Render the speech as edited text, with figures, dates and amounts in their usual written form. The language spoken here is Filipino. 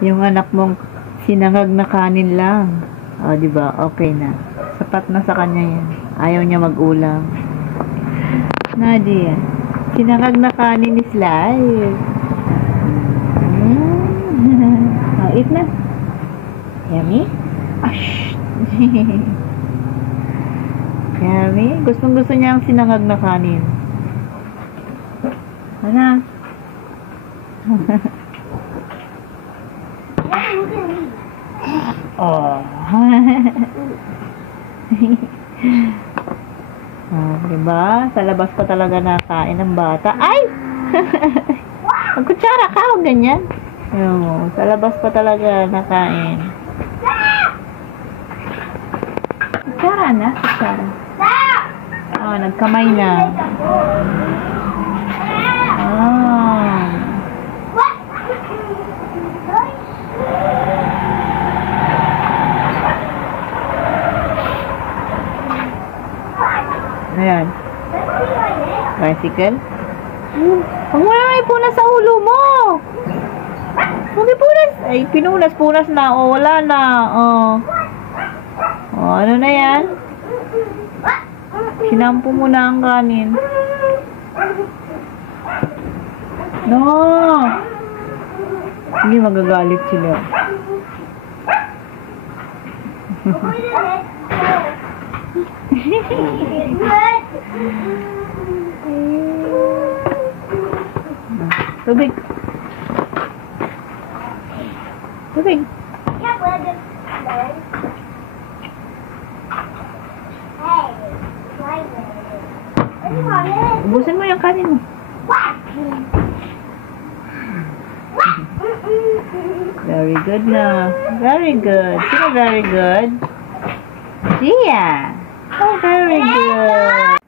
Yung anak mong sinangag na kanin lang. O, di ba? Okay na. Sapat na sa kanya yan. Ayaw niya mag-ulam. Nadia, sinangag na kanin is life. Eat na. Yummy? Ash! Yummy? Gustong-gusto niya ang sinangag na kanin. Ano? Oh. Diba? Sa labas pa talaga nakain ng bata. Ay! Ang kutsara ka, huwag ganyan. Sa labas pa talaga nakain. Kutsara na, kutsara. Nagkamay na. Ayan. Bicycle. Huwag mo na ipunas sa ulo mo. Huwag ipunas. Ay, pinunas. Punas na. O, wala na. O, ano na yan? Sinampo mo na ang kanin. No. Hindi magagalit sila. Tubig. Tubig. Ubusin mo yung kanin mo. Very good na. Very good. Sino very good? Gia. Oh, very good.